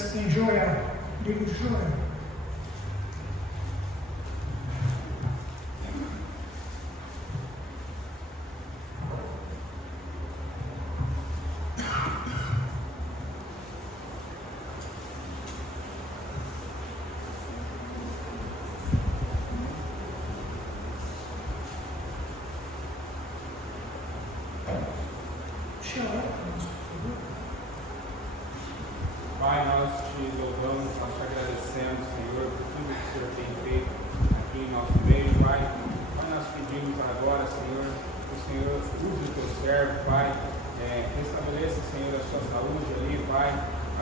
dias em Joel, livro de Joel. Pai, nós te louvamos, nós te agradecemos, Senhor, por tudo que o Senhor tem feito aqui em nosso meio, Pai. Pai, nós pedimos agora, Senhor, que o Senhor use o teu servo, Pai, restabeleça, Senhor, a sua saúde ali, Pai.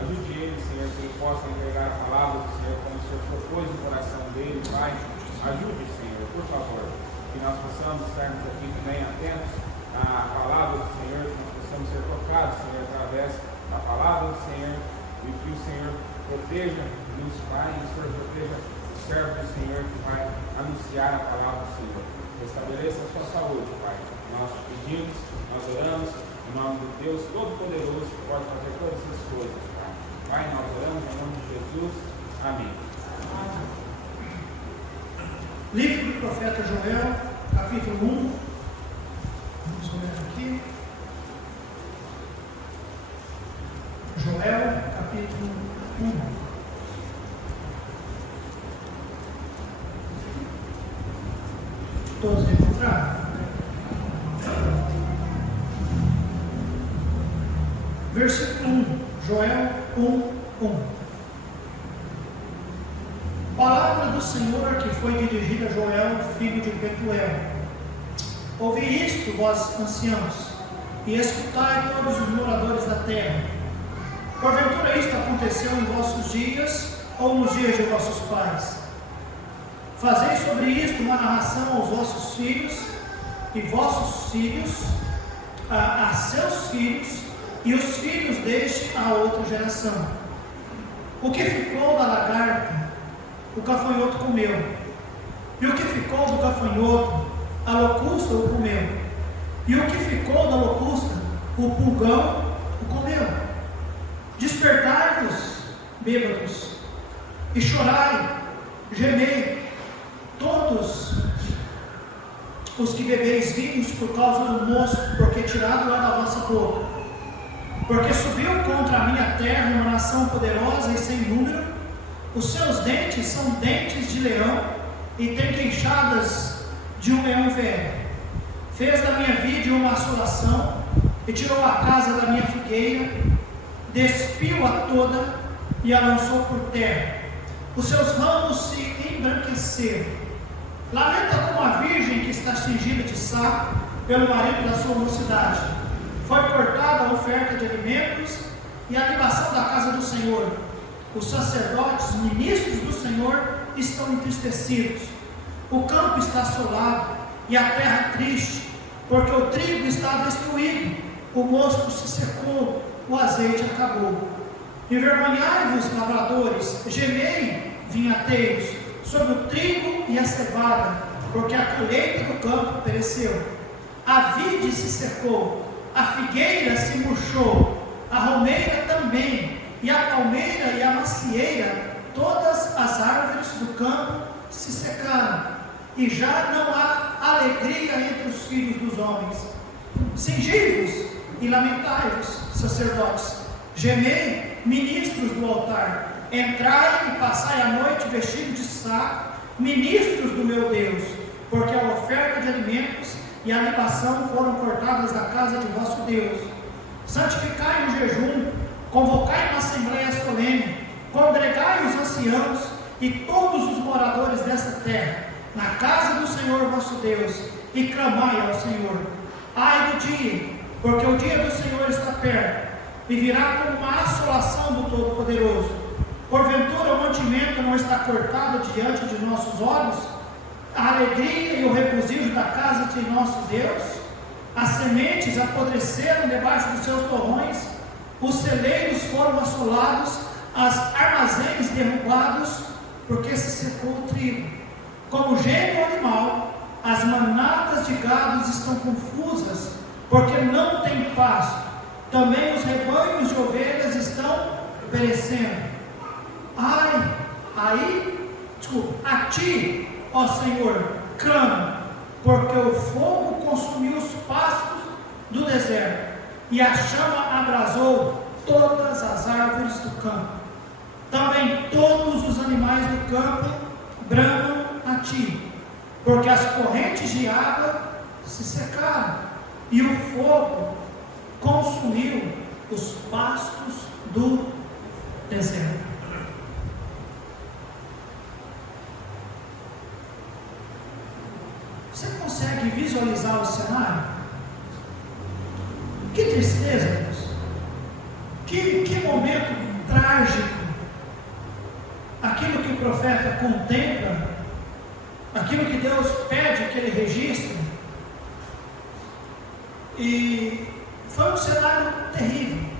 Ajude ele, Senhor, que ele possa entregar a palavra do Senhor como o Senhor propôs no coração dele, Pai. Ajude, Senhor, por favor, que nós possamos estarmos aqui também atentos à palavra do Senhor, que nós possamos ser tocados, Senhor, através da palavra do Senhor. E que o Senhor proteja-nos, Pai, e o Senhor proteja o servo do Senhor que vai anunciar a palavra do Senhor. Restabeleça a sua saúde, Pai. Nós te pedimos, nós oramos, em nome de Deus Todo-Poderoso, que pode fazer todas as coisas, Pai. Pai, nós oramos em nome de Jesus. Amém. Livro do profeta Joel, capítulo 1. Vamos olhar aqui. Joel, capítulo 1. Todos encontraram? Versículo 1. Joel 1:1. Palavra do Senhor que foi dirigida a Joel, filho de Betuel. Ouvi isto, vós anciãos, e escutai todos os moradores da terra. Porventura isto aconteceu em vossos dias, ou nos dias de vossos pais? Fazei sobre isto uma narração aos vossos filhos, e vossos filhos a seus filhos, e os filhos deste a outra geração. O que ficou da lagarta, o gafanhoto comeu, e o que ficou do gafanhoto, a locusta o comeu, e o que ficou da locusta, o pulgão o comeu. Despertai-vos, bêbados, e chorai, gemei, todos os que bebeis vinhos por causa do mosto, porque tirado é da vossa boca. Porque subiu contra a minha terra uma nação poderosa e sem número, os seus dentes são dentes de leão, e tem queixadas de um leão velho. Fez da minha vide uma assolação, e tirou a casa da minha figueira, despiu-a toda e a lançou por terra. Os seus ramos se embranqueceram. Lamenta como a virgem que está cingida de saco pelo marido da sua mocidade. Foi cortada a oferta de alimentos e a libação da casa do Senhor. Os sacerdotes, ministros do Senhor, estão entristecidos. O campo está assolado e a terra triste, porque o trigo está destruído, o mosto se secou, o azeite acabou. Envergonhai-vos, lavradores, gemei, vinhateiros, sobre o trigo e a cevada, porque a colheita do campo pereceu. A vide se secou, a figueira se murchou, a romeira também, e a palmeira e a macieira, todas as árvores do campo se secaram, e já não há alegria entre os filhos dos homens. Cingi-vos e lamentai-vos, sacerdotes, gemei, ministros do altar, entrai e passai a noite vestidos de saco, ministros do meu Deus, porque a oferta de alimentos e a libação foram cortadas da casa de vosso Deus. Santificai o jejum, convocai uma assembleia solene, congregai os anciãos e todos os moradores dessa terra, na casa do Senhor vosso Deus, e clamai ao Senhor. Ai do dia, porque o dia do Senhor está perto, e virá como uma assolação do Todo-Poderoso. Porventura o mantimento não está cortado diante de nossos olhos? A alegria e o regozijo da casa de nosso Deus? As sementes apodreceram debaixo dos seus torrões, os celeiros foram assolados, as armazéns derrubados, porque se secou o trigo. Como geme o animal, as manadas de gados estão confusas, porque não tem pasto. Também os rebanhos de ovelhas estão perecendo. A ti, ó Senhor, clamo, porque o fogo consumiu os pastos do deserto, e a chama abrasou todas as árvores do campo. Também todos os animais do campo bramam a ti, porque as correntes de água se secaram, e o fogo consumiu os pastos do deserto. Você consegue visualizar o cenário? Que tristeza, Deus. Que momento trágico. Aquilo que o profeta contempla, aquilo que Deus pede que ele registre. E foi um cenário terrível.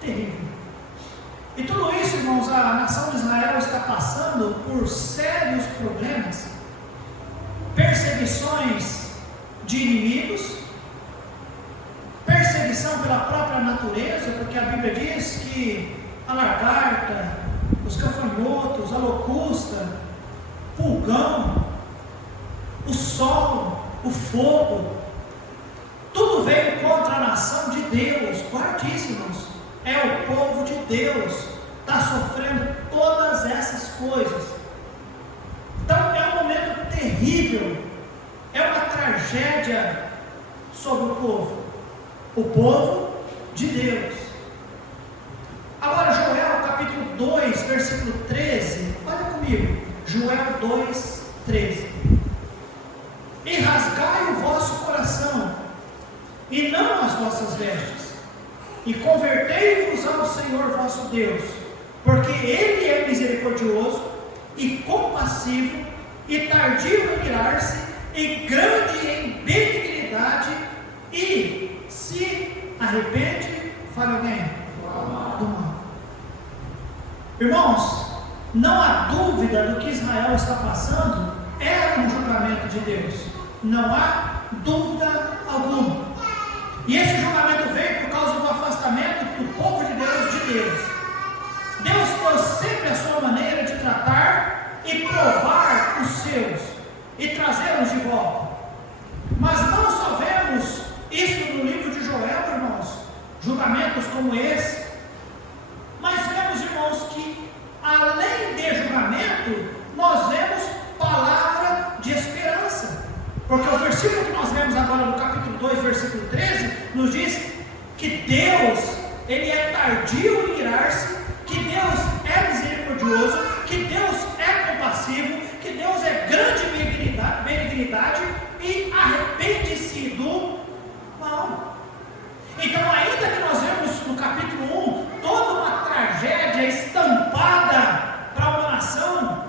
Terrível. E tudo isso, irmãos, a nação de Israel está passando por sérios problemas. Perseguições de inimigos, perseguição pela própria natureza, porque a Bíblia diz que a lagarta, os gafanhotos, a locusta, o pulgão, o sol, o fogo, tudo veio contra a nação de Deus. Guardíssimos, é o povo de Deus, está sofrendo todas essas coisas. Então é um momento terrível, é uma tragédia sobre o povo de Deus. Agora Joel capítulo 2, versículo 13, olha comigo, Joel 2, 13. E rasgai o vosso coração, e não as vossas vestes, e convertei-vos ao Senhor vosso Deus, porque Ele é misericordioso e compassivo, e tardio em irar-se, e grande em benignidade, e se arrepende, fala alguém, do mal. Irmãos, não há dúvida do que Israel está passando, era um julgamento de Deus, não há dúvida alguma. E esse julgamento veio por causa do afastamento do povo de Deus. Deus tem sempre a sua maneira de tratar e provar os seus e trazê-los de volta. Mas não só vemos isso no livro de Joel, irmãos, julgamentos como esse, mas vemos, irmãos, que além de julgamento, nós vemos palavra de esperança. Porque o versículo que nós vemos agora no capítulo 2, versículo 13, nos diz que Deus, Ele é tardio em irar-se, que Deus é misericordioso, que Deus é compassivo, que Deus é grande benignidade e arrepende-se do mal. Então, ainda que nós vemos no capítulo 1 toda uma tragédia estampada para uma nação,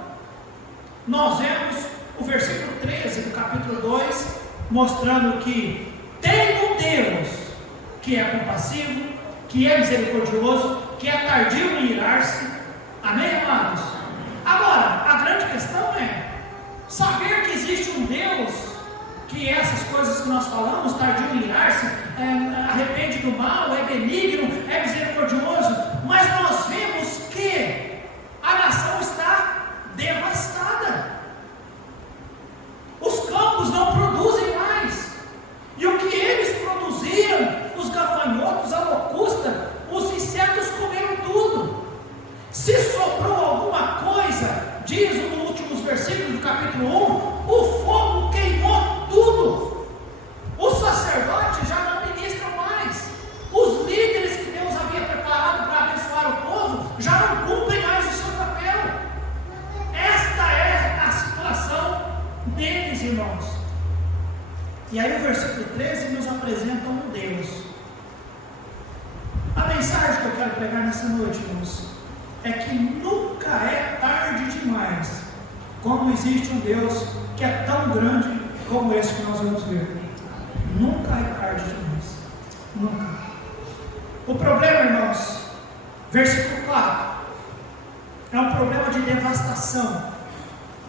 nós vemos o versículo 13 do capítulo 2 mostrando que tem um Deus que é compassivo, que é misericordioso, que é tardio em irar-se. Amém, amados? Agora, a grande questão é saber que existe um Deus que essas coisas que nós falamos, tardio em irar-se, arrepende do mal, é benigno, é misericordioso, mas nós vemos que a nação está devastada. Os campos não produzem mais, e o que eles produziam, os gafanhotos, a locusta, os insetos comeram tudo. Se sobrou alguma coisa, diz nos últimos versículos do capítulo 1, o fogo queimou tudo. Os sacerdotes já não ministram mais, os líderes que Deus havia preparado para abençoar o povo já não cumprem mais o seu papel. Esta é a situação deles, irmãos. E aí o versículo 13 nos apresenta um Deus. A mensagem que eu quero pregar nessa noite, irmãos, é que nunca é tarde demais quando existe um Deus que é tão grande como esse que nós vamos ver. Nunca é tarde demais. Nunca. O problema, irmãos, versículo 4, é um problema de devastação.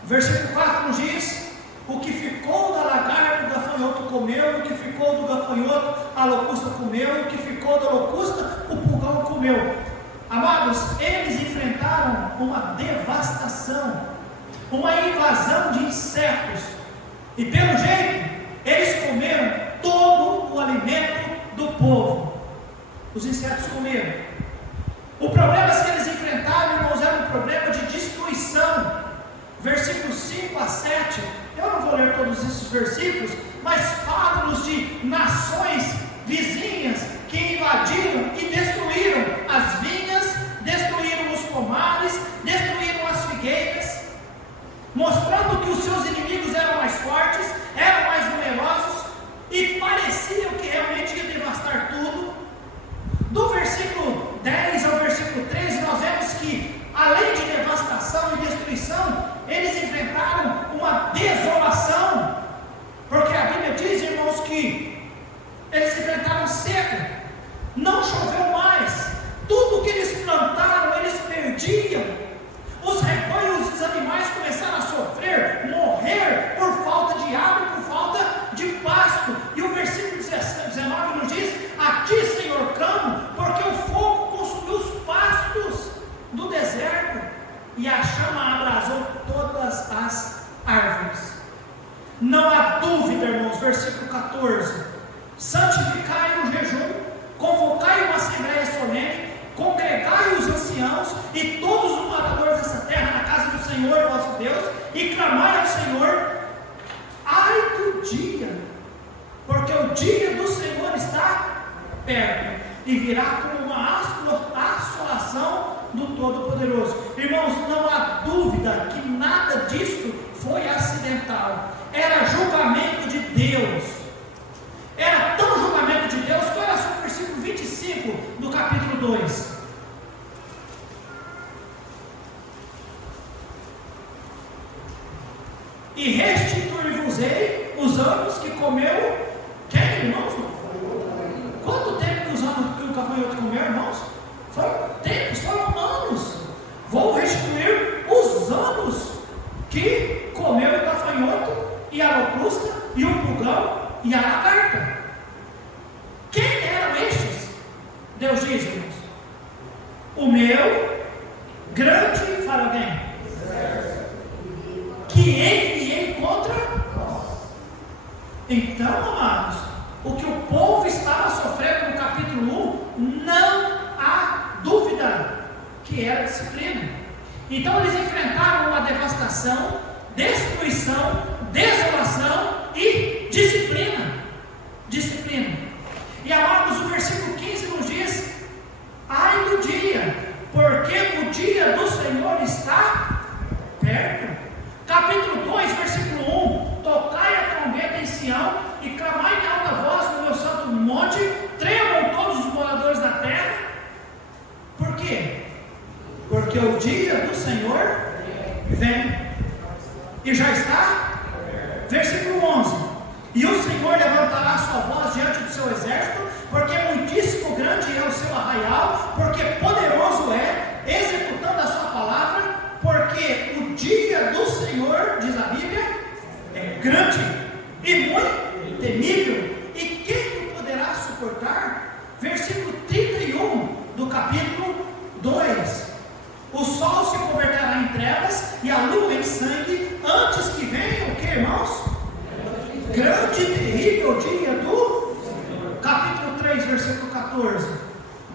Versículo 4 nos diz: o que ficou da lagarta, o gafanhoto comeu, o que ficou do gafanhoto, a locusta comeu, o que ficou da locusta, o pulgão comeu. Amados, eles enfrentaram uma devastação, uma invasão de insetos. E pelo jeito, eles comeram todo o alimento do povo. Os insetos comeram. O problema que eles enfrentaram, irmãos, era um problema de destruição. Versículos 5 a 7, eu não vou ler todos esses versículos, mas falam-nos de nações vizinhas que invadiram e destruíram as vinhas, destruíram os pomares, destruíram as figueiras, mostrando que os seus inimigos eram mais fortes, eram mais numerosos, e pareciam que realmente ia devastar tudo. Do versículo 10 ao versículo 13, nós vemos que, além de devastação e destruição, eles enfrentaram uma desolação, porque a Bíblia diz, irmãos, que eles enfrentaram seca, não choveu mais, tudo que eles plantaram, eles perdiam, os rebanhos e os animais começaram a sofrer, morrer por falta de água, por falta de pasto. E o versículo 19 nos diz: a ti, Senhor, clamo, porque o fogo consumiu os pastos do deserto e a chama abrasou todas as árvores. Não há dúvida, irmãos, versículo 14: santificai o jejum, convocai uma assembleia solene, congregai os anciãos e todos os moradores dessa terra na casa do Senhor vosso Deus, e clamai ao Senhor. Ai do dia, porque o dia do Senhor está perto, e virá como uma assolação do Todo-Poderoso. Irmãos, não há dúvida que nada disso foi acidental, era julgamento de Deus, era tão julgamento de Deus que olha só o versículo 25 do capítulo 2. E restituir-vos-ei os anos que comeu quem, irmãos? Quanto tempo que os anos que o gafanhoto comeu, irmãos? Foram tempos, foram anos. Vou restituir os anos que comeu o gafanhoto e a locusta e o pulgão e a lagarta. Quem eram estes? Deus diz, irmãos: o meu grande, fala alguém, que enviei contra nós. Então, amados, o que o povo estava sofrendo no capítulo 1, não há dúvida que era disciplina. Então eles enfrentaram uma devastação, destruição, desolação e disciplina. Disciplina. E amados, o versículo 15 nos diz: ai do dia, porque o dia do Senhor está perto. Capítulo 2, versículo 1: tocai a trombeta em Sião e clamai em alta voz no meu santo monte, tremam todos os moradores da terra. Por quê? Porque o dia do Senhor vem e já está. Versículo 11: e o Senhor levantará a sua voz diante do seu exército, porque muitíssimo grande é o seu arraial, porque poderoso é, executando a sua palavra, porque o dia do Senhor, diz a Bíblia, é grande e muito temível, e quem o poderá suportar? Versículo 31 do capítulo 2: o sol se converterá em trevas e a lua em sangue, antes que venha o que, irmãos? Grande e terrível dia do capítulo 3, versículo 14: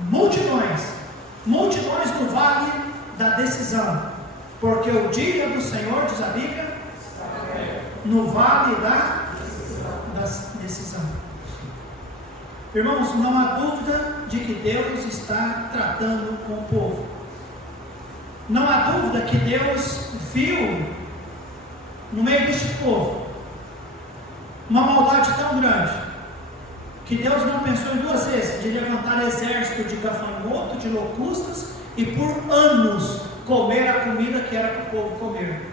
multidões no vale da decisão, porque o dia do Senhor, diz a Bíblia, no vale da decisão. Irmãos, não há dúvida de que Deus está tratando com o povo. Não há dúvida que Deus viu no meio deste povo uma maldade tão grande, que Deus não pensou em duas vezes de levantar exército de gafanhoto, de locustas, e por anos comer a comida que era para o povo comer.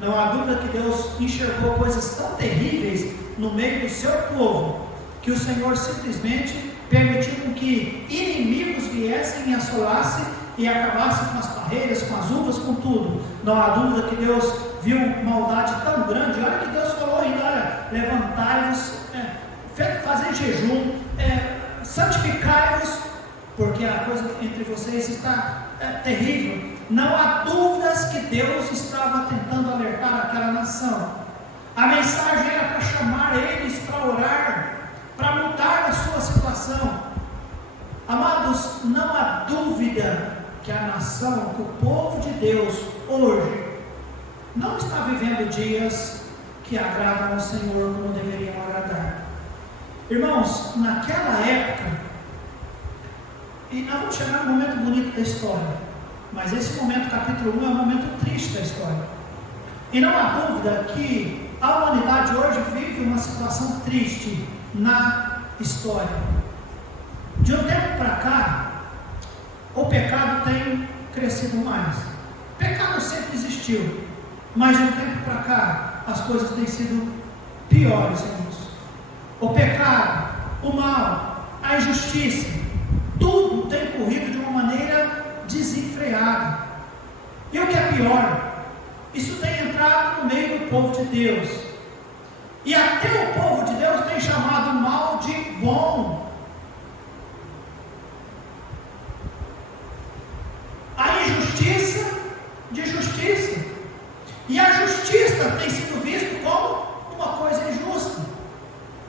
Não há dúvida que Deus enxergou coisas tão terríveis no meio do seu povo, que o Senhor simplesmente permitiu que inimigos viessem e assolassem e acabassem com as parreiras, com as uvas, com tudo. Não há dúvida que Deus viu maldade tão grande. Olha que Deus falou ainda: olha, levantai-vos, fazei jejum, santificai-vos, porque a coisa entre vocês está terrível. não há dúvidas que Deus estava tentando alertar aquela nação. A mensagem era para chamar eles para orar, para mudar a sua situação. Amados, não há dúvida que a nação, que o povo de Deus hoje não está vivendo dias que agradam ao Senhor como deveriam agradar. Irmãos, naquela época, e nós vamos chegar no momento bonito da história, mas esse momento, capítulo 1, é um momento triste da história. E não há dúvida que a humanidade hoje vive uma situação triste na história. De um tempo para cá, o pecado tem crescido mais. O pecado sempre existiu, mas de um tempo para cá, as coisas têm sido piores, irmãos. O pecado, o mal, a injustiça, tudo tem corrido de uma maneira desenfreada. E o que é pior, isso tem entrado no meio do povo de Deus. E até o povo de Deus tem chamado o mal de bom. A injustiça de justiça. E a justiça tem sido vista como uma coisa injusta.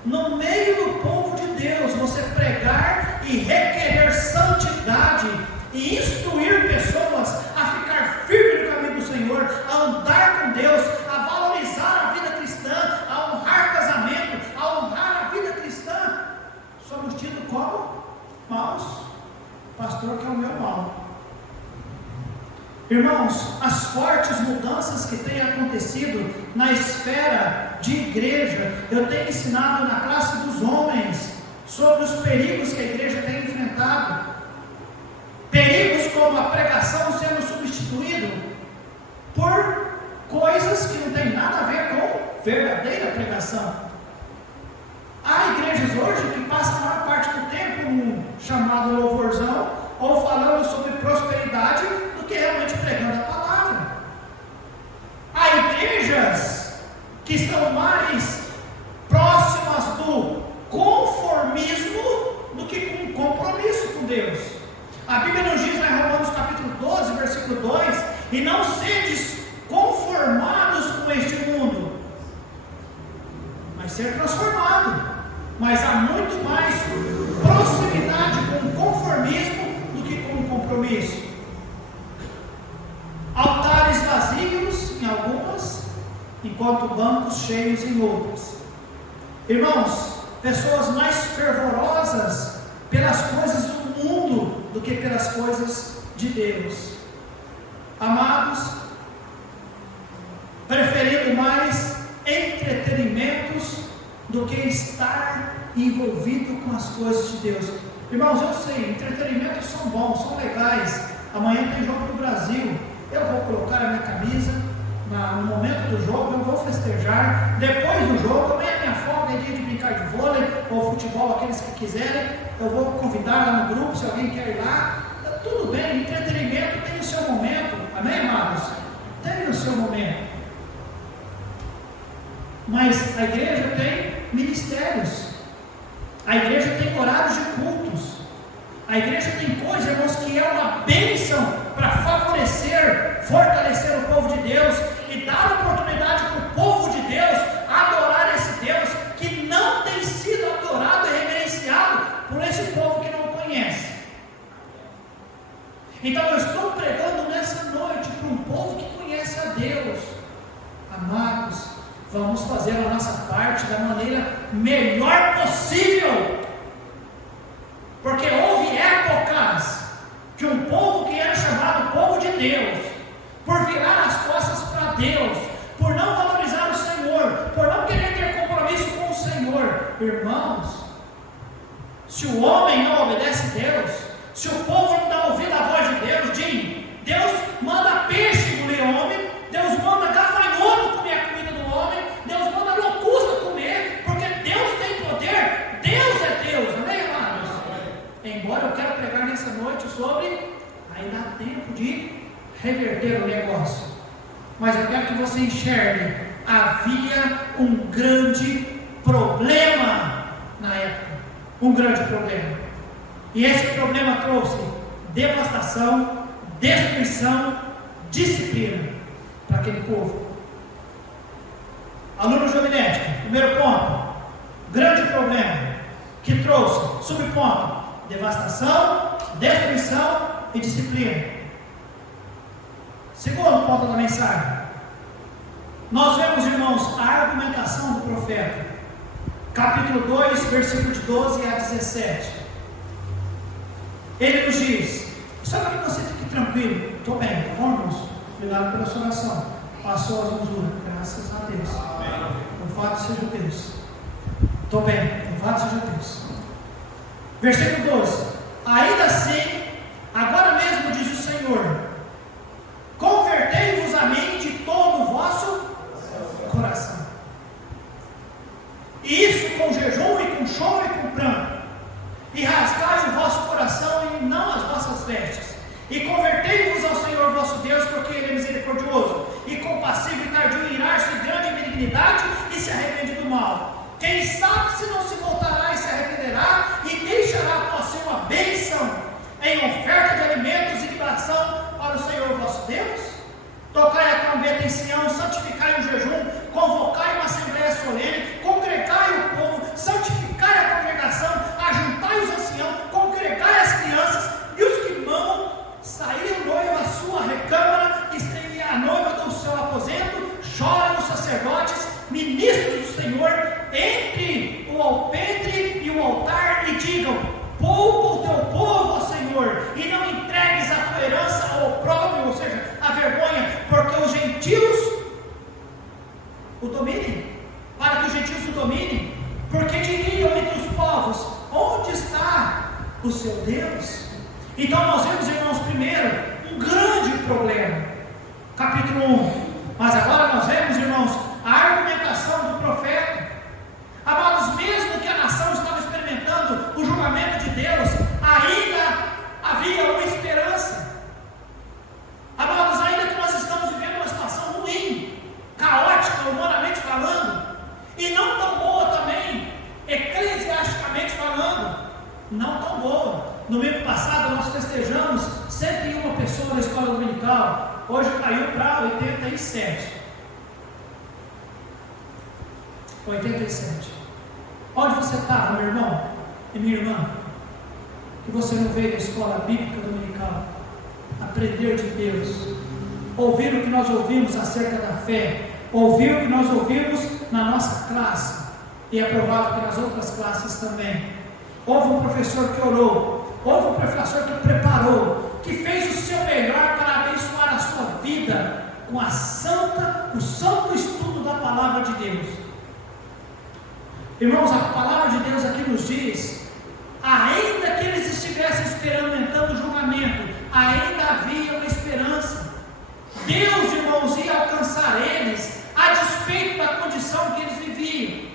No meio do povo de Deus, você pregar e requerer santidade e instruir pessoas a ficar firme no caminho do Senhor, a andar com Deus, a valorizar a vida cristã, a honrar casamento, a honrar a vida cristã, somos tidos como maus. Pastor, que é o meu mal. Irmãos, as fortes mudanças que têm acontecido na esfera de igreja, eu tenho ensinado na classe dos homens sobre os perigos que a igreja tem enfrentado. Perigos como a pregação sendo substituído por coisas que não tem nada a ver com verdadeira pregação. Há igrejas hoje que passam a maior parte do tempo num chamado louvorzão ou falando sobre prosperidade do que realmente pregando a palavra. Há igrejas que estão mais próximas do conformismo do que com um compromisso com Deus. A Bíblia nos diz em Romanos capítulo 12, versículo 2: e não sedes conformados com este mundo, mas ser transformado. Mas há muito mais proximidade com o conformismo do que com o compromisso. Altares vazios em algumas, enquanto bancos cheios em outras. Irmãos, pessoas mais fervorosas pelas coisas do mundo do que pelas coisas de Deus. Amados, preferindo mais entretenimentos do que estar envolvido com as coisas de Deus. Irmãos, eu sei, entretenimentos são bons, são legais. Amanhã tem jogo do Brasil, eu vou colocar a minha camisa no momento do jogo, eu vou festejar. Depois do jogo, amanhã é minha folga, é dia de brincar de vôlei ou futebol, aqueles que quiserem, eu vou convidar lá no grupo, se alguém quer ir lá. Tudo bem, entretenimento tem o seu momento, amém, amados? Tem o seu momento. Mas a igreja tem ministérios, a igreja tem horários de cultos, a igreja tem coisas, irmãos, que é uma bênção para favorecer, fortalecer o povo de Deus e dar oportunidade para o povo de Deus adorar esse Deus que não tem sido adorado e reverenciado por esse povo que não o conhece. Então eu estou pregando nessa noite para um povo que conhece a Deus. Amados, vamos fazer a nossa parte da maneira melhor possível, porque houve épocas que um povo que era chamado povo de Deus, por virar as costas para Deus, por não valorizar o Senhor, por não querer ter compromisso com o Senhor, irmãos, se o homem não obedece a Deus, se o povo não dá ouvido à voz de Deus, Deus manda peixe engolir o homem, Deus manda gafanhoto comer a comida do homem, Deus manda locusta comer, porque Deus tem poder, Deus é Deus, amém, amados? Embora eu quero pregar nessa noite sobre, aí dá tempo de reverter o negócio, mas eu quero que você enxergue, havia um grande problema na época, um grande problema, e esse problema trouxe devastação, destruição, disciplina para aquele povo. Aluno de homilética, primeiro ponto, grande problema que trouxe, subponto, devastação, destruição e disciplina. Segundo ponto da mensagem, nós vemos, irmãos, a argumentação do profeta, capítulo 2, versículo de 12 a 17. Ele nos diz, só para que você fique tranquilo, estou bem, tá bom, irmãos? Obrigado pela sua oração, passou as mensuras, graças a Deus. Louvado seja Deus. Estou bem, louvado seja Deus. Versículo 12: ainda assim, agora mesmo diz o Senhor, convertei-vos a mim de todo o vosso coração, e isso com jejum e com choro e com pranto, e rasgai o vosso coração e não as vossas vestes, e convertei-vos ao Senhor vosso Deus, porque Ele é misericordioso e compassivo e tardio em irar-se, grande em benignidade, e se arrepende do mal. Quem sabe se não se voltará e se arrependerá e deixará após si uma bênção em oferta de alimentos e libação para o Senhor vosso Deus? Tocai a trombeta em Sião, santificai o jejum, convocai uma assembleia solene, congregai o povo, santificai a congregação, ajuntai os anciãos, congregai as crianças e os que mamam, sair a noiva à sua recâmara e a noiva do seu aposento, choram os sacerdotes, ministros do Senhor, entre o alpendre e o altar, e digam: poupa o teu povo, ó Senhor, e não entregues a tua herança ao opróbrio, ou seja, a vergonha, porque os gentios o dominem, para que os gentios o dominem, porque diriam entre os povos: onde está o seu Deus? Então nós vemos, irmãos, primeiro, um grande problema, capítulo 1, mas agora nós vemos, irmãos, a argumentação do profeta. Amados, mesmo que a nação estava experimentando o julgamento de Deus, ainda havia uma esperança. Amados, ainda que nós estamos vivendo uma situação ruim, caótica, humanamente falando, e não tão boa também, eclesiasticamente falando, não tão boa. No domingo passado nós festejamos 101 pessoas na escola dominical, hoje caiu para 87. 87. Onde você estava, meu irmão e minha irmã, que você não veio da escola bíblica dominical aprender de Deus, ouvir o que nós ouvimos acerca da fé, ouvir o que nós ouvimos na nossa classe, e é provável que nas outras classes também. Houve um professor que orou, houve um professor que preparou, que fez o seu melhor para abençoar a sua vida com o santo estudo da palavra de Deus. Irmãos, a palavra de Deus aqui nos diz, ainda que eles estivessem experimentando o julgamento, ainda havia uma esperança. Deus, irmãos, ia alcançar eles, a despeito da condição que eles viviam.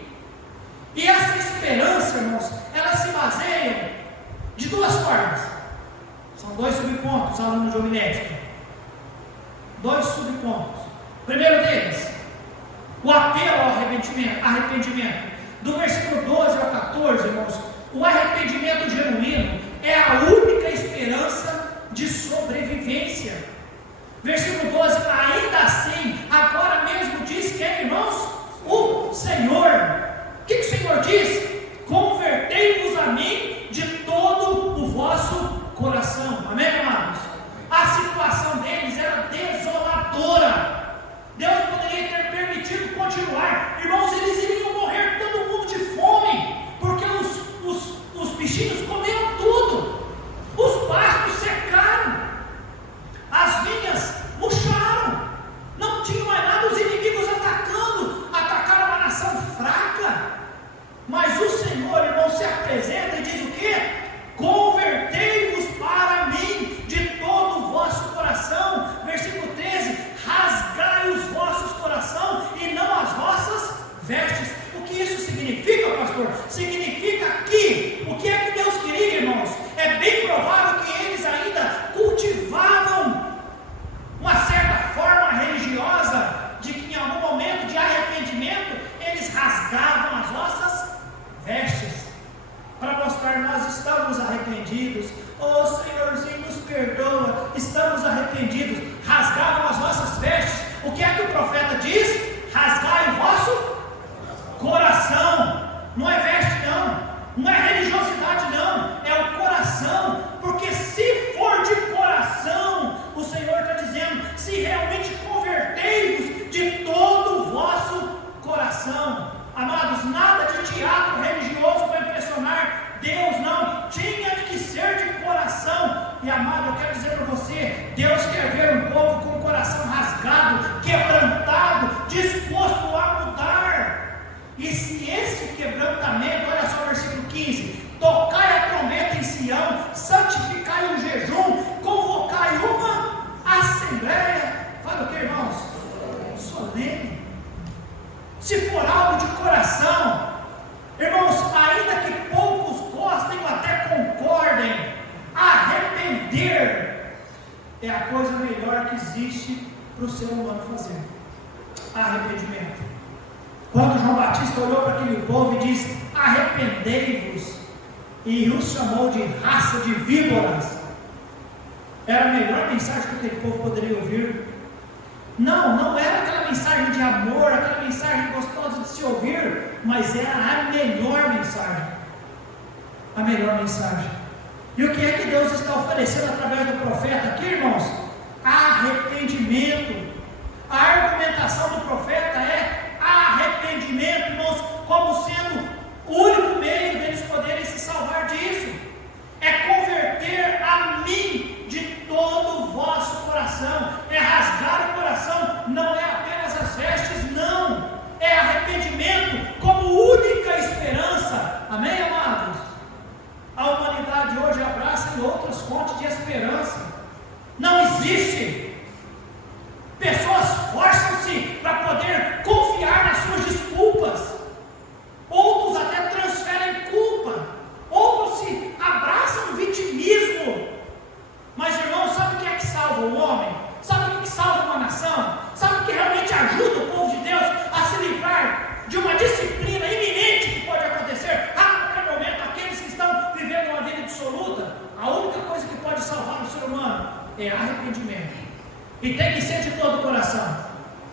E essa esperança, irmãos, ela se baseia de duas formas. São dois subpontos, alunos de homilética. Dois subpontos. O primeiro deles, o apelo ao arrependimento. Do versículo 12 ao 14, irmãos, o arrependimento genuíno é a única esperança de sobrevivência. Versículo 12, ainda assim, agora mesmo diz que, irmãos, o Senhor. O que o Senhor diz? Convertei-vos a mim de todo o vosso coração. Amém, amados? A situação deles era desoladora. Deus poderia ter permitido continuar. Irmãos, eles iriam morrer todo mundo de fome, porque os bichinhos comeram tudo. Os pastos secaram, as vinhas murcharam, não tinha coração. Amados, nada de teatro religioso para impressionar Deus, não. Tinha que ser de coração. E amado, eu quero dizer para você, Deus quer ver um povo com o coração rasgado, quebrantado, disposto a mudar. E se esse quebrantamento, olha só o versículo 15: tocai a trombeta em Sião, santificai o jejum, convocai uma assembleia. Fala o que, irmãos? Solene. Se for algo de coração, irmãos, ainda que poucos gostem ou até concordem, arrepender é a coisa melhor que existe para o ser humano fazer. Arrependimento. Quando João Batista olhou para aquele povo e disse: arrependei-vos, e os chamou de raça de víboras, era a melhor mensagem que aquele povo poderia ouvir. Não era aquela mensagem de amor, aquela mensagem gostosa de se ouvir, mas era a melhor mensagem. A melhor mensagem. E o que é que Deus está oferecendo através do profeta aqui, irmãos? Arrependimento. A argumentação do profeta é arrependimento, irmãos, como sendo o único meio deles poderem se salvar disso. É converter a mim de todo o vosso coração, é rasgar o coração, não é apenas as vestes, não, é arrependimento como única esperança. Amém, amados? A humanidade hoje abraça outras fontes de esperança. Não existe. Pessoas forçam-se para poder confiar nas suas desculpas. Outros até transferem culpa. Outros se abraçam no vitimismo. Mas, irmão, sabe o que é que salva o homem? Sabe o que salva uma nação? Sabe o que realmente ajuda o povo de Deus a se livrar de uma disciplina iminente que pode acontecer a qualquer momento? Aqueles que estão vivendo uma vida dissoluta, a única coisa que pode salvar o ser humano é arrependimento. E tem que ser de todo o coração.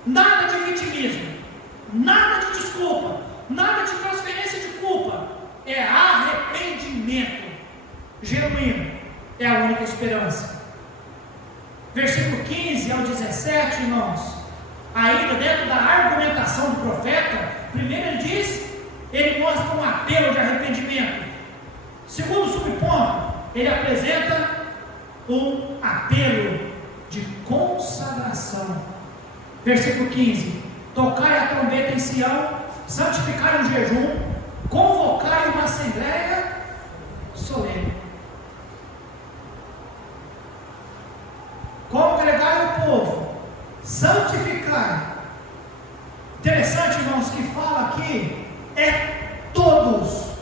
Nada de vitimismo, nada de desculpa, nada de transferência de culpa. É arrependimento genuíno. É a única esperança. Versículo 15 ao 17, irmãos, ainda dentro da argumentação do profeta, primeiro ele mostra um apelo de arrependimento. Segundo subponto, ele apresenta um apelo de consagração. Versículo 15: tocai a trombeta em Sião, santificai o jejum, convocai uma assembleia solene. Congregai o povo, santificar. Interessante, irmãos, que fala aqui é todas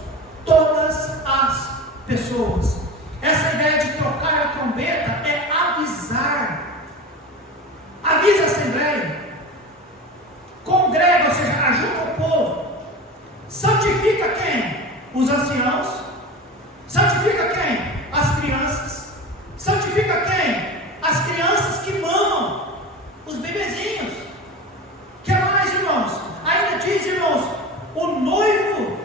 as pessoas. Essa ideia de tocar a trombeta é avisar. Avisa a assembleia, congrega, ou seja, ajuda o povo. Santifica quem? Os anciãos. Santifica quem? As crianças. Santifica quem? As crianças que mamam, os bebezinhos. Que mais, irmãos? Ainda diz, irmãos, o noivo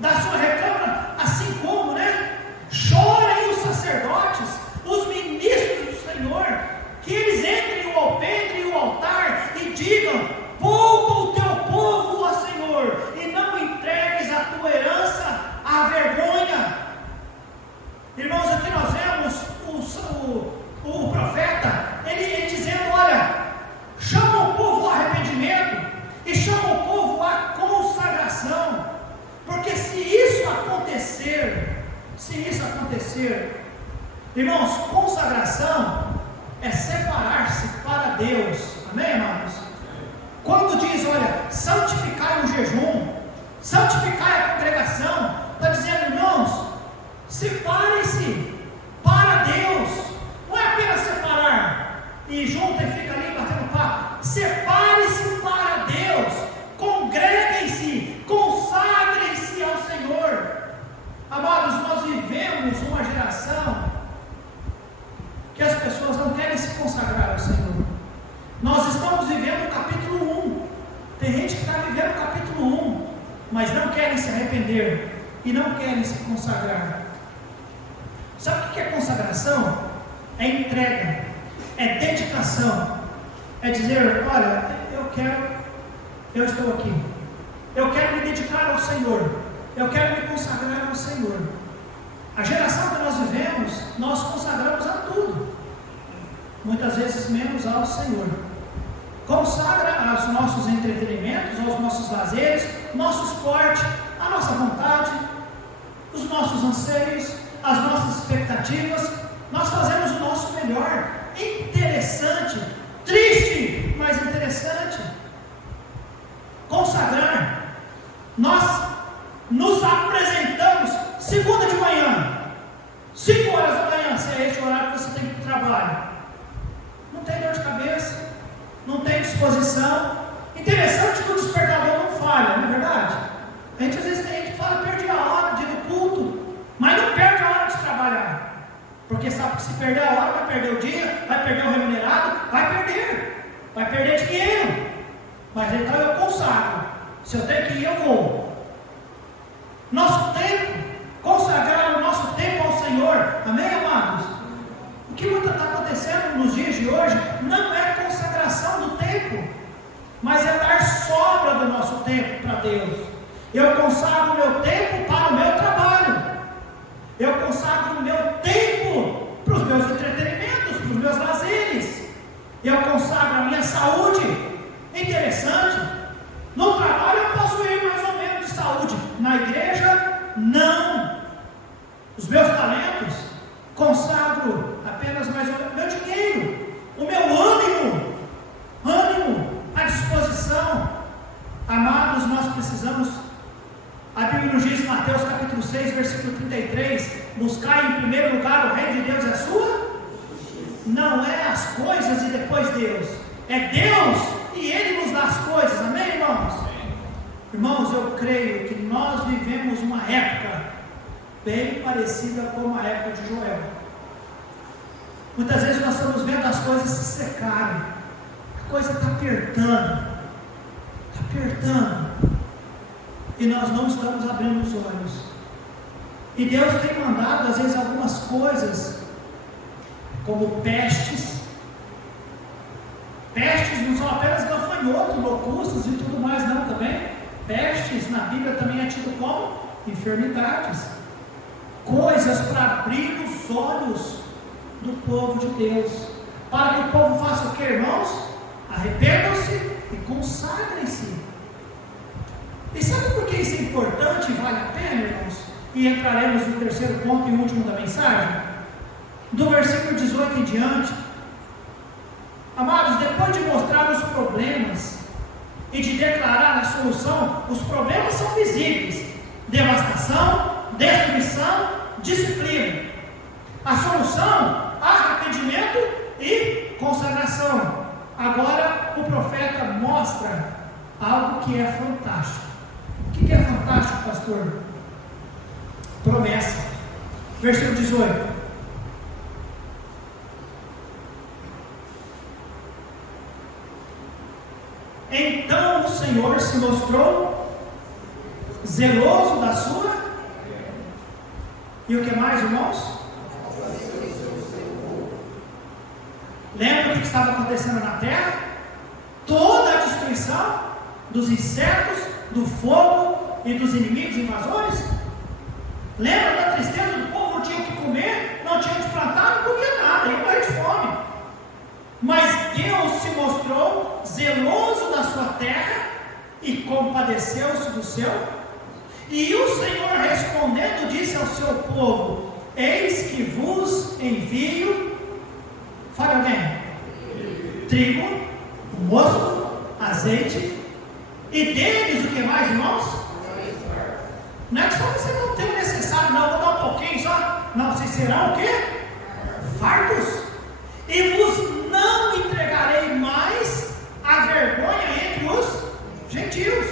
da sua recâmara, assim como, chorem os sacerdotes, os ministros do Senhor, que eles entrem o alpendre e o altar e digam: poupa o teu povo, ó Senhor, e não entregues a tua herança à vergonha. Irmãos, aqui nós vemos o profeta, ele dizendo: olha, chama o povo ao arrependimento e chama o povo à consagração, porque se isso acontecer, irmãos, consagração é separar-se para Deus. Amém, amados? Quando diz, olha, santificai o jejum, santificai a congregação, está dizendo, irmãos, separem-se para Deus. Não é apenas separar e junta e fica ali batendo papo. Separe-se para Deus, congreguem-se, consagrem-se ao Senhor. Amados, nós vivemos uma geração que as pessoas não querem se consagrar ao Senhor. Nós estamos vivendo o capítulo 1. Tem gente que está vivendo o capítulo 1, mas não querem se arrepender e não querem se consagrar. Sabe o que é consagração? É entrega, é dedicação, é dizer: olha, eu estou aqui, Eu quero me dedicar ao Senhor. Eu quero me consagrar ao Senhor. A geração que nós vivemos, nós consagramos a tudo. Muitas vezes menos ao Senhor. Consagra aos nossos entretenimentos, aos nossos lazeres, nosso esporte, a nossa vontade, os nossos anseios, as nossas expectativas. Nós fazemos o nosso melhor. Interessante, triste, mas interessante. Consagrar. Nós nos apresentamos segunda de manhã, 5 horas da manhã, se é este horário que você tem que ir para o trabalho. Não tem dor de cabeça, não tem disposição. Interessante que o despertador não falha, não é verdade? A gente às vezes fala, perdi a hora de ir no culto, mas não perde a hora de trabalhar, porque sabe que se perder a hora, vai perder o dia, vai perder o remunerado, vai perder dinheiro. Mas então eu consagro. Se eu tenho que ir, eu vou. Nosso tempo, consagrar o nosso tempo ao Senhor. Amém, amados? O que muito está acontecendo nos dias de hoje não é consagração do tempo, mas é dar sobra do nosso tempo para Deus. Eu consagro o meu tempo para o meu trabalho. Eu consagro o meu tempo para os meus entretenimentos, para os meus lazeres. Eu consagro a minha saúde. Interessante. No trabalho eu posso ir mais ou menos de saúde. Na igreja, não. Os meus talentos, consagro apenas mais ou menos meu dinheiro, o meu ânimo, a disposição. Amados, nós precisamos, a Bíblia nos diz em Mateus capítulo 6, versículo 33, buscar em primeiro lugar o reino de Deus e a sua. Não é as coisas e depois Deus, é Deus e Ele nos dá as coisas. Amém, irmãos? Irmãos, eu creio que nós vivemos uma época bem parecida com a época de Joel. Muitas vezes nós estamos vendo as coisas se secarem, a coisa está apertando, e nós não estamos abrindo os olhos. E Deus tem mandado às vezes algumas coisas, como pestes não são apenas gafanhotos, locustas e tudo mais, não, também. Pestes na Bíblia também é tido como enfermidades, coisas para abrir os olhos do povo de Deus, para que o povo faça o que, irmãos? Arrependam-se e consagrem-se. E sabe por que isso é importante e vale a pena, irmãos? E entraremos no terceiro ponto e último da mensagem, do versículo 18 em diante. Amados, depois de mostrar os problemas e de declarar a solução, os problemas são visíveis: devastação, destruição, disciplina. A solução, arrependimento e consagração. Agora o profeta mostra algo que é fantástico. O que é fantástico, pastor? Promessa. Versículo 18. Então o Senhor se mostrou zeloso da sua. E o que mais, irmãos? Lembra o que estava acontecendo na terra? Toda a destruição dos insetos, do fogo e dos inimigos invasores. Lembra da tristeza do povo? Não tinha o que comer, não tinha o que plantar, não comia nada, ia morrer de fome. Mas Deus se mostrou zeloso da sua terra e compadeceu-se do seu. E o Senhor respondendo disse ao seu povo: eis que vos envio, fala alguém, trigo, mosto, azeite, e deles o que mais, irmãos? Não é que só você não tem o necessário, não, vou dar um pouquinho só. Não, vocês serão o quê? Fartos. E vos não entregarei mais a vergonha entre os gentios,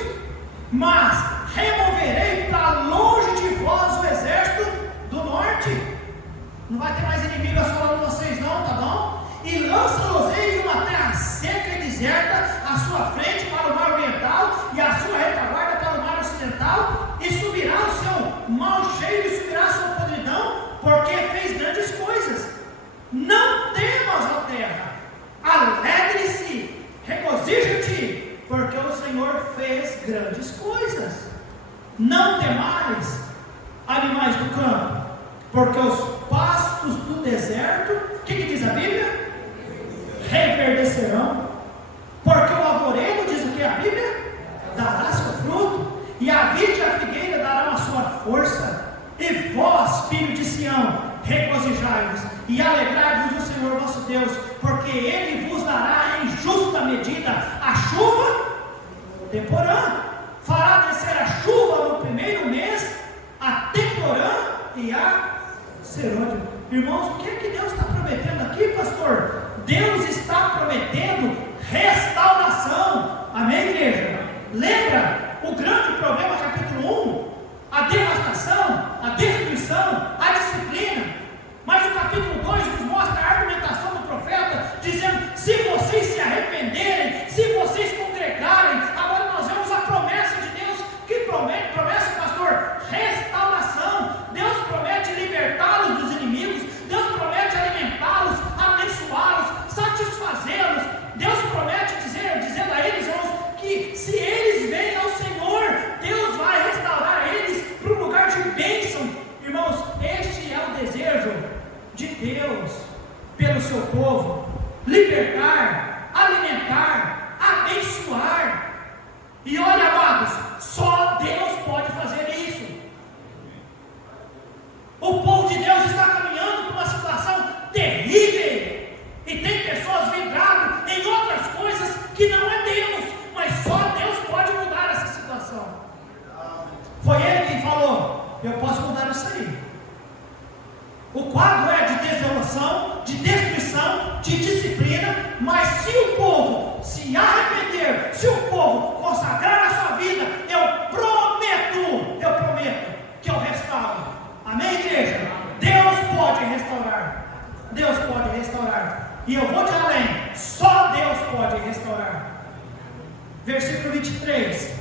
mas removerei para longe de vós o exército do norte. Não vai ter mais inimigo assolando vocês não, tá bom? E lança-los-ei em uma terra seca e deserta, à sua frente para o mar oriental e a sua retaguarda para o mar ocidental, e subirá o seu mau cheiro e subirá a sua podridão, porque fez grandes coisas. Não temas, ó terra, alegre-se, regozija-te, porque o Senhor Senhor fez grandes coisas. Não temais, animais do campo, porque os pastos do deserto, o que diz a Bíblia? Reverdecerão. Porque o arvoredo, diz o que a Bíblia? Dará seu fruto, e a vide e a figueira darão a sua força. E vós, filho de Sião, regozijai-vos e alegrai-vos do Senhor vosso Deus, porque Ele vos dará em justa medida a chuva temporã. Fará descer a chuva no primeiro mês, a temporã e a serôdia. Irmãos, o que é que Deus está prometendo aqui, pastor? Deus está prometendo restauração. Amém, igreja? Lembra o grande problema, capítulo 1? A devastação, a destruição, a disciplina. Mas o capítulo 2 nos mostra a argumentação do profeta, dizendo: se vocês se arrependerem, se vocês congregarem. Agora nós vemos a promessa de Deus. Que promessa, pastor? Restauração. Deus promete libertá-los dos inimigos. Deus promete alimentá-los, abençoá-los, satisfazê-los. Deus promete dizendo a eles, irmãos, que se eles vêm ao Senhor, Deus vai restaurar eles para um lugar de bênção. Irmãos, este é o desejo de Deus pelo seu povo: libertar, alimentar, abençoar. E olha, amados, só Deus pode fazer isso. O povo de Deus está caminhando por uma situação terrível, e tem pessoas vidradas em outras coisas que não é Deus, mas só Deus pode mudar essa situação. Foi Ele quem falou: eu posso mudar isso aí. O quadro é de desolação, de destruição, de disciplina, mas se o povo se arrepender, se o povo consagrar a sua vida, eu prometo que eu restauro. Amém, igreja? Deus pode restaurar. Deus pode restaurar. E eu vou de além: só Deus pode restaurar. Versículo 23.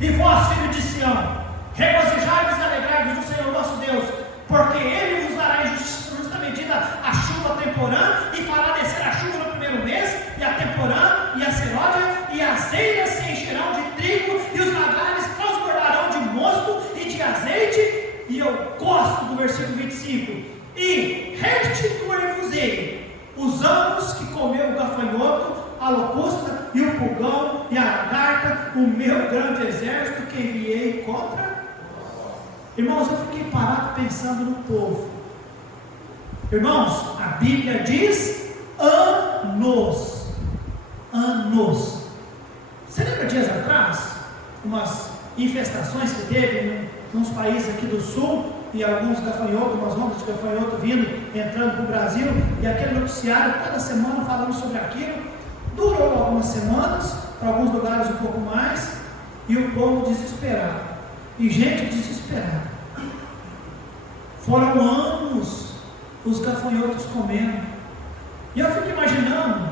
E vós, filho de Sião, regozijai-vos e alegrai-vos do Senhor vosso Deus, porque Ele vos dará em justa medida a chuva temporã, e fará descer a chuva no primeiro mês, e a temporã, e a serôdia, e as eiras se encherão de trigo, e os lagares transbordarão de mosto e de azeite. E eu gosto do versículo 25: e restituir-vos-ei os anos que comeu o gafanhoto, a locusta e o pulgão e a lagarta, o meu grande exército que enviei contra. Irmãos, eu fiquei parado pensando no povo. Irmãos, a Bíblia diz anos. Anos. Você lembra dias atrás? Umas infestações que teve em uns países aqui do sul, e alguns gafanhotos, umas ondas de gafanhoto entrando para o Brasil, e aquele noticiário toda semana falando sobre aquilo. Durou algumas semanas, para alguns lugares um pouco mais, e o povo desesperado. E gente desesperada. Foram anos os gafanhotos comendo. E eu fico imaginando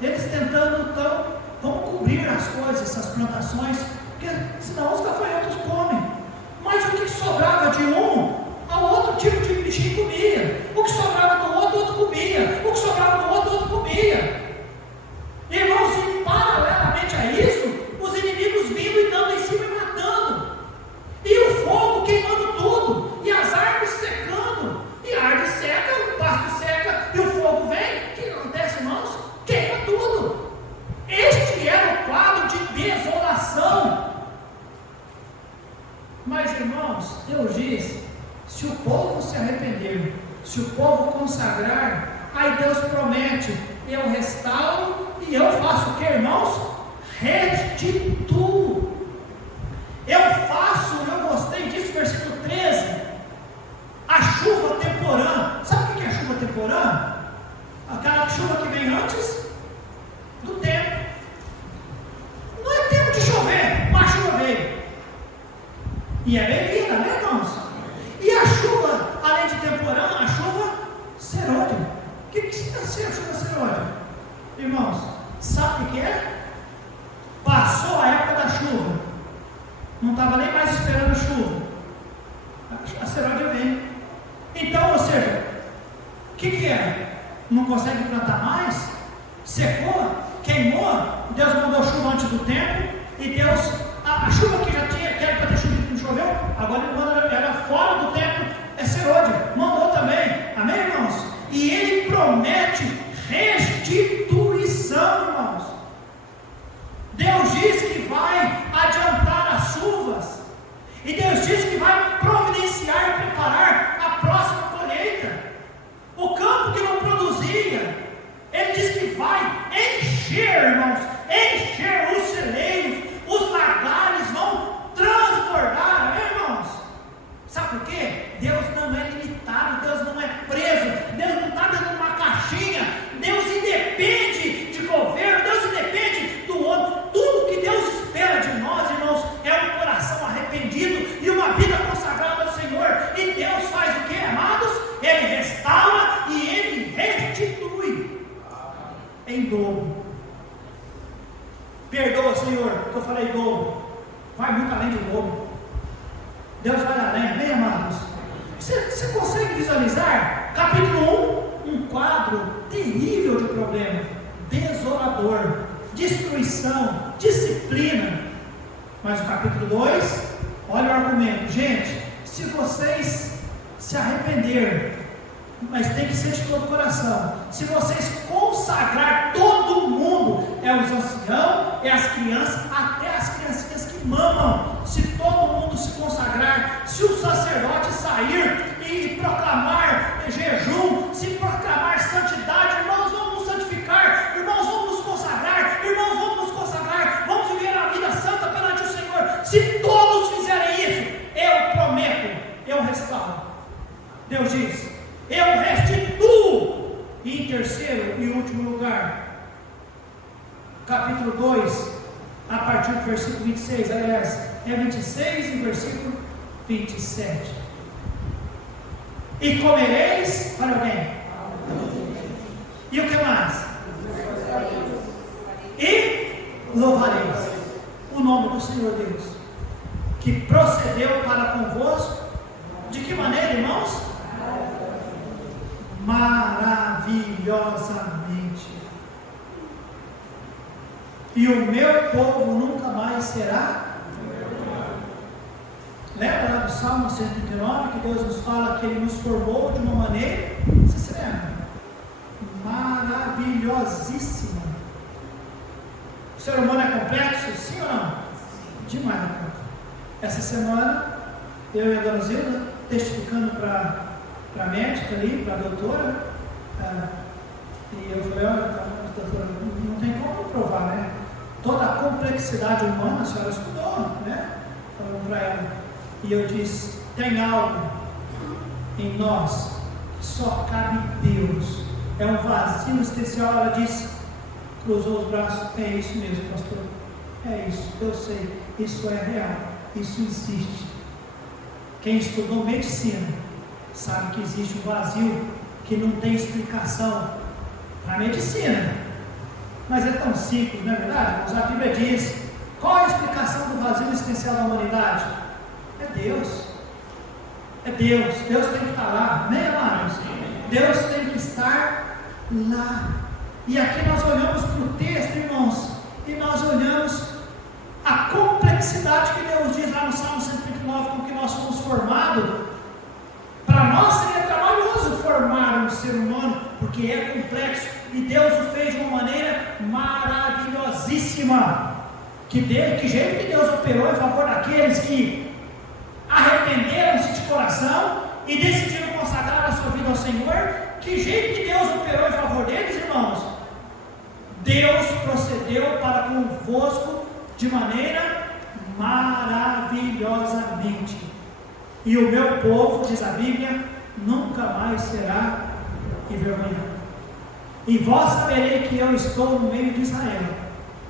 eles tentando, então, vamos cobrir as coisas, essas plantações, porque senão os gafanhotos comem. Mas o que sobrava de um, ao outro tipo de bichinho comia. O que sobrava do outro comia. O que sobrava do outro comia. Irmãos, e paralelamente a isso, os inimigos vindo e dando em cima e matando. E o fogo queimando tudo. E as árvores secando. E a árvore seca, o pasto seca, e o fogo vem. O que acontece, irmãos? Queima tudo. Este era o quadro de desolação. Mas, irmãos, Deus diz: se o povo se arrepender, se o povo consagrar, aí Deus promete: eu restauro e eu faço o que, irmãos? Restituo. Eu faço, eu gostei disso, versículo 13, a chuva temporã. Sabe o que é a chuva temporã? Aquela chuva que vem antes do tempo. Não é tempo de chover, mas a chuva veio. E é bem-vinda, né, irmãos? E a chuva, além de temporã, a chuva serôdia. O que significa a chuva serôdia? Irmãos, sabe o que é? Passou a época da chuva, não estava nem mais esperando chuva, a serôdia vem. Então, ou seja, o que é? Não consegue plantar mais? Secou? queimou, Deus mandou chuva antes do tempo, e Deus, a chuva que já tinha, que era para ter chovido, que não choveu, agora Ele manda ela fora do tempo, é Serode, mandou também, amém, irmãos? E Ele promete restituição, irmãos. Deus diz que vai adiantar as chuvas, e Deus diz que vai providenciar e preparar a próxima colheita. O campo que não produzia, Ele diz que vai encher, irmãos, encher os celeiros, os lagares vão transbordar, amém, irmãos? Sabe por quê? Deus não é limitado, Deus não é preso, Deus não está dentro de uma caixinha, Deus independe de governo, Deus independe do outro. Tudo que Deus espera de nós, irmãos, é um coração arrependido e uma vida consagrada ao Senhor. E Deus faz o que, amados? Ele restaura e Ele restitui em dobro. Perdoa, Senhor, que eu falei dobro, vai muito além de dobro. Deus vai além, amém, amados? Você consegue visualizar? Capítulo 1, um quadro terrível de problema, desolador, destruição, disciplina. Mas o capítulo 2, olha o argumento. Gente, se vocês se arrepender, mas tem que ser de todo o coração, se vocês consagrar todo mundo, é os anciãos, é as crianças, até as criancinhas que mamam, se todo mundo se consagrar, se o sacerdote sair e proclamar jejum, se proclamar santidade, irmãos, vamos nos santificar, irmãos, vamos nos consagrar, irmãos, vamos nos consagrar, vamos viver a vida santa perante o Senhor. Se todos fizerem isso, eu prometo, eu restauro. Deus diz, eu restituo. E em terceiro e último lugar, capítulo 2, a partir do versículo 26, aliás, é 26 e versículo 27. E comereis, para alguém, e o que mais? E louvareis o nome do Senhor Deus, que procedeu para convosco, de que maneira, irmãos? Maravilhosamente. E o meu povo nunca mais será. Lembra lá do Salmo 139, que Deus nos fala que Ele nos formou de uma maneira, você se lembra? Maravilhosíssima. O ser humano é complexo? Sim ou não? Demais. Essa semana, eu e a dona Zilda, testificando para a médica ali, para a doutora, e eu falei, olha, doutora, não tem como provar, né? Toda a complexidade humana, a senhora estudou, né? Falando para ela. E eu disse, tem algo em nós que só cabe Deus. É um vazio especial. Ela disse, cruzou os braços, é isso mesmo, pastor. É isso, eu sei, isso é real, isso existe. Quem estudou medicina sabe que existe um vazio que não tem explicação para a medicina. Mas é tão simples, não é verdade? A Bíblia diz, qual a explicação do vazio existencial da humanidade? É Deus. É Deus. Deus tem que estar lá, né, amados? Deus tem que estar lá. E aqui nós olhamos para o texto, irmãos, e nós olhamos a complexidade que Deus diz lá no Salmo 139, com que nós fomos formados. Para nós seria trabalhoso formar um ser humano, porque é complexo, e Deus o fez de uma maneira maravilhosíssima. Que jeito que Deus operou em favor daqueles que arrependeram-se de coração e decidiram consagrar a sua vida ao Senhor. Que jeito que Deus operou em favor deles, irmãos? Deus procedeu para convosco de maneira maravilhosamente. E o meu povo, diz a Bíblia, nunca mais será envergonhado. E vós saberei que eu estou no meio de Israel,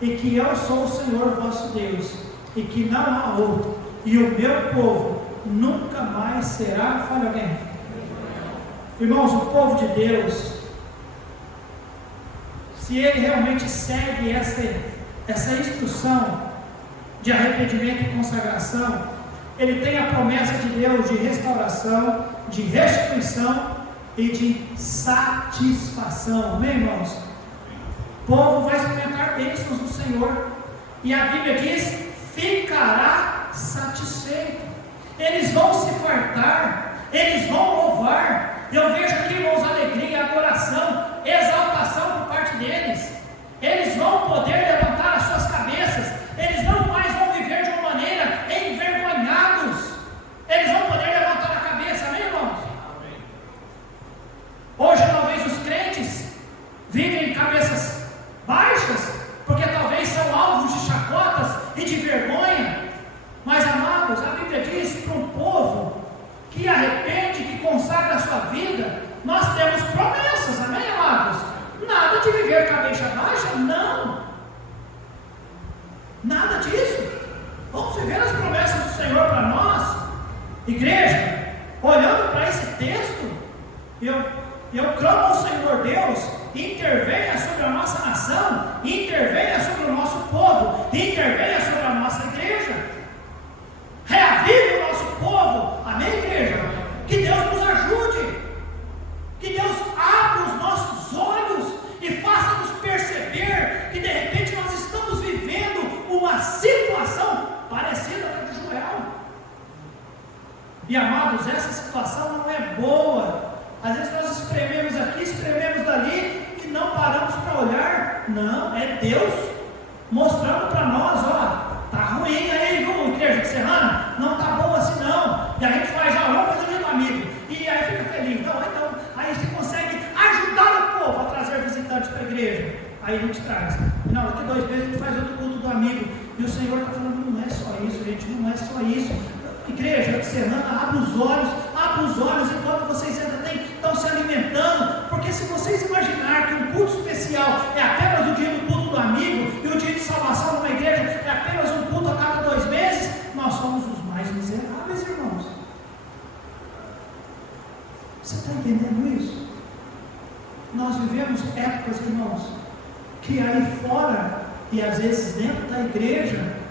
e que eu sou o Senhor vosso Deus, e que não há outro. E o meu povo nunca mais será, fale alguém. Irmãos, o povo de Deus, se ele realmente segue essa instrução de arrependimento e consagração, ele tem a promessa de Deus de restauração, de restituição e de satisfação. Amém, irmãos? O povo vai experimentar Senhor. E a Bíblia diz: ficará satisfeito. Eles vão se fartar, eles vão louvar. Eu vejo aqui, irmãos, alegria, adoração, exaltação por parte deles. Eles vão poder levantar as suas cabeças. Eles não mais vão viver de uma maneira envergonhados. Eles vão poder levantar a cabeça, amém, irmãos? Amém. Hoje talvez os crentes vivem em cabeças baixas, porque talvez são alvos de chacotas e de vergonha. Mas, amados, a Bíblia diz para um povo que arrepende, que consagra a sua vida, nós temos promessas, amém, amados? Nada de viver cabeça baixa, não. Nada disso. Vamos viver as promessas do Senhor para nós. Igreja, olhando para esse texto, eu clamo ao Senhor Deus: intervenha sobre a nossa nação, intervenha sobre o nosso povo, intervenha sobre a nossa igreja, reavive o nosso povo, amém, igreja? Que Deus nos ajude, que Deus abra os nossos olhos e faça-nos perceber que de repente nós estamos vivendo uma situação parecida com a de Joel. E, amados, essa situação não é boa. Às vezes nós esprememos aqui, esprememos dali e não paramos para olhar. Não, é Deus mostrando para nós: ó, tá ruim aí, viu, igreja de Serrana? Não tá bom assim não. E a gente faz: ó, vamos fazer um amigo. E aí fica feliz. Não, então, aí você consegue ajudar o povo a trazer visitantes para a igreja. Aí a gente traz. Não, daqui 2 meses a gente faz outro culto do amigo. E o Senhor está falando: não é só isso, gente, não é só isso. Igreja de Serrana, abre os olhos enquanto vocês ainda estão se alimentando, porque se vocês imaginar que um culto especial é apenas o dia do culto do amigo e o dia de salvação numa igreja é apenas um culto a cada 2 meses, nós somos os mais miseráveis, irmãos. Você está entendendo isso? Nós vivemos épocas, irmãos, que aí fora e às vezes dentro da igreja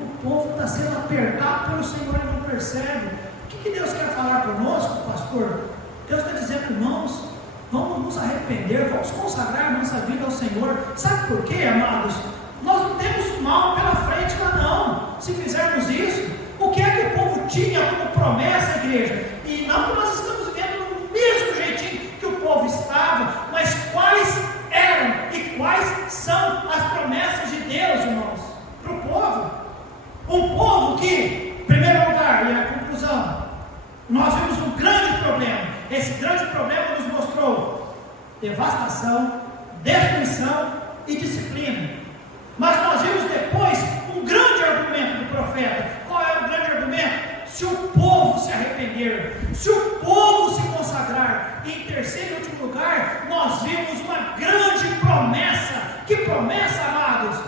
o povo está sendo apertado pelo Senhor e não percebe. O que Deus quer falar conosco, pastor? Deus está dizendo: irmãos, vamos nos arrepender, vamos consagrar nossa vida ao Senhor. Sabe por quê, amados? Nós não temos mal pela frente lá não, se fizermos isso. O que é que o povo tinha como promessa, igreja? E não que nós estamos vivendo do mesmo jeitinho que o povo estava, mas quais eram e quais são as promessas de Deus, irmãos, para o povo? Um povo que, em primeiro lugar, e a conclusão, nós vimos um grande problema. Esse grande problema nos mostrou devastação, destruição e disciplina. Mas nós vimos depois um grande argumento do profeta. Qual é o grande argumento? Se o povo se arrepender, se o povo se consagrar. E em terceiro e último lugar, nós vimos uma grande promessa. Que promessa, amados?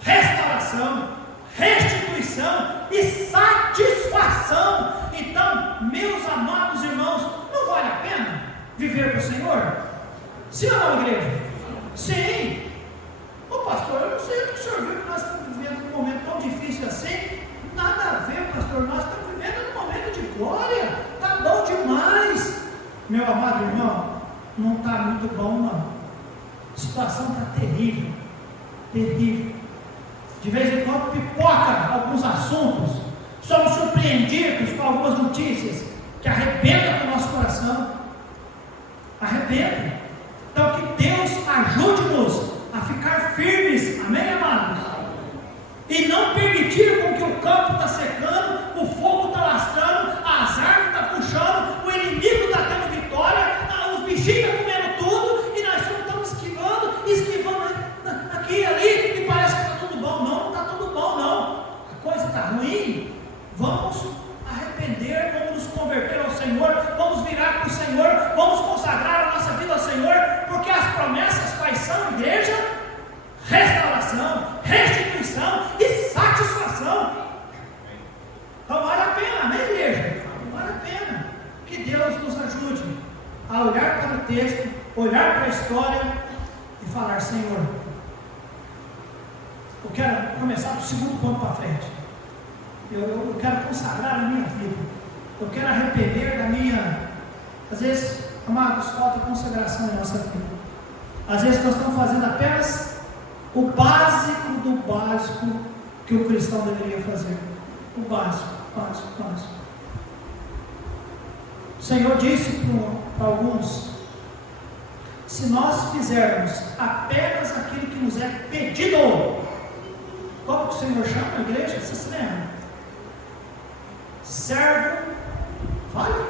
Restauração, restituição e satisfação. Então, meus amados irmãos, não vale a pena viver para o Senhor? Sim ou não, igreja? Sim. Ô pastor, eu não sei o que o senhor viu que nós estamos vivendo num momento tão difícil assim. Nada a ver, pastor, nós estamos vivendo num momento de glória, está bom demais. Meu amado irmão, não está muito bom não. A situação está terrível, terrível. De vez em quando pipoca alguns assuntos, somos surpreendidos com algumas notícias que arrebentam com o nosso coração, arrebentam. Então que Deus ajude-nos a ficar firmes, amém, amados? E não permitir com que o campo está secando, o fogo está lastrando, as árvores estão puxando, o inimigo está tendo vitória, os bichinhos estão comendo tudo, e nós estamos esquivando aqui e ali, e parece que está tudo bom. Não está tudo bom não, a coisa está ruim. Vamos arrepender, vamos nos converter ao Senhor, vamos virar para o Senhor, vamos consagrar a nossa vida ao Senhor, porque as promessas quais são, igreja? Restauração, restituição e satisfação. Então vale a pena, amém, igreja? Vale a pena. Que Deus nos ajude a olhar para o texto, olhar para a história e falar: Senhor, eu quero começar do segundo ponto para frente. Eu quero consagrar a minha vida. Eu quero arrepender da minha. Às vezes, amados, falta consagração em nossa vida. Às vezes nós estamos fazendo apenas O básico do básico que o cristão deveria fazer. O básico, básico, básico. O Senhor disse para alguns: se nós fizermos apenas aquilo que nos é pedido, como que o Senhor chama a igreja? Você se lembra? Servo, vale?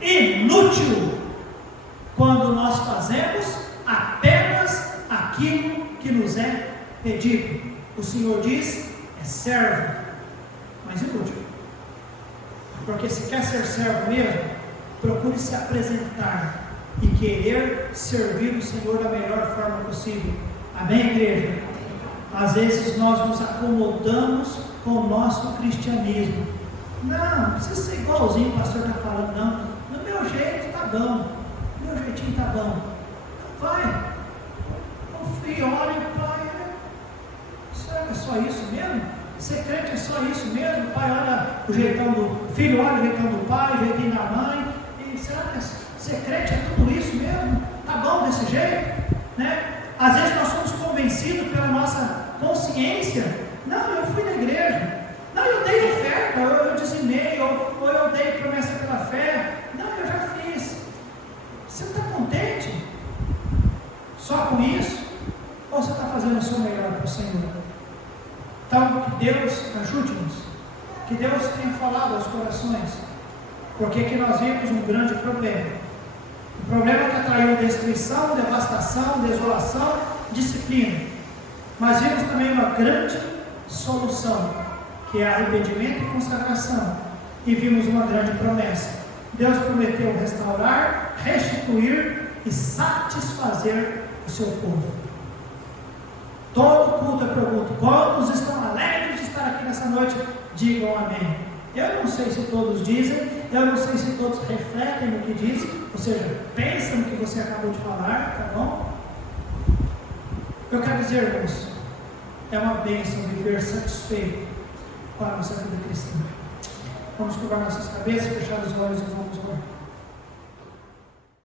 Inútil, quando nós fazemos apenas aquilo que nos é pedido. O Senhor diz: é servo, mas inútil. Porque se quer ser servo mesmo, procure se apresentar e querer servir o Senhor da melhor forma possível. Amém, igreja? Às vezes nós nos acomodamos com o nosso cristianismo. Não precisa ser igualzinho o pastor está falando, não. No meu jeito está bom, no meu jeitinho está bom. Vai, o filho olha e o pai, será que é só isso mesmo? Ser crente é só isso mesmo? O pai olha o jeitão do filho, olha o jeitão do pai, o jeitinho da mãe, e será que ser crente é tudo isso mesmo? Está bom desse jeito? Né? Às vezes nós somos convencidos pela nossa consciência. Não, eu fui na igreja. Não, eu dei oferta, eu dizimei, ou eu dei promessa pela fé. Não, eu já fiz. Você está contente só com isso? Ou você está fazendo o seu melhor para o Senhor? Então, que Deus ajude-nos, que Deus tenha falado aos corações, porque aqui nós vimos um grande problema. O problema que atraiu destruição, devastação, desolação, disciplina. Mas vimos também uma grande solução, que é arrependimento e consagração. E vimos uma grande promessa. Deus prometeu restaurar, restituir e satisfazer o seu povo. Todo culto eu pergunto: quantos estão alegres de estar aqui nessa noite? Digam amém. Eu não sei se todos dizem, eu não sei se todos refletem no que diz, ou seja, pensam no que você acabou de falar, tá bom? Eu quero dizer, irmãos, é uma bênção viver satisfeito com a nossa vida cristã. Vamos curvar nossas cabeças, fechar os olhos e vamos orar.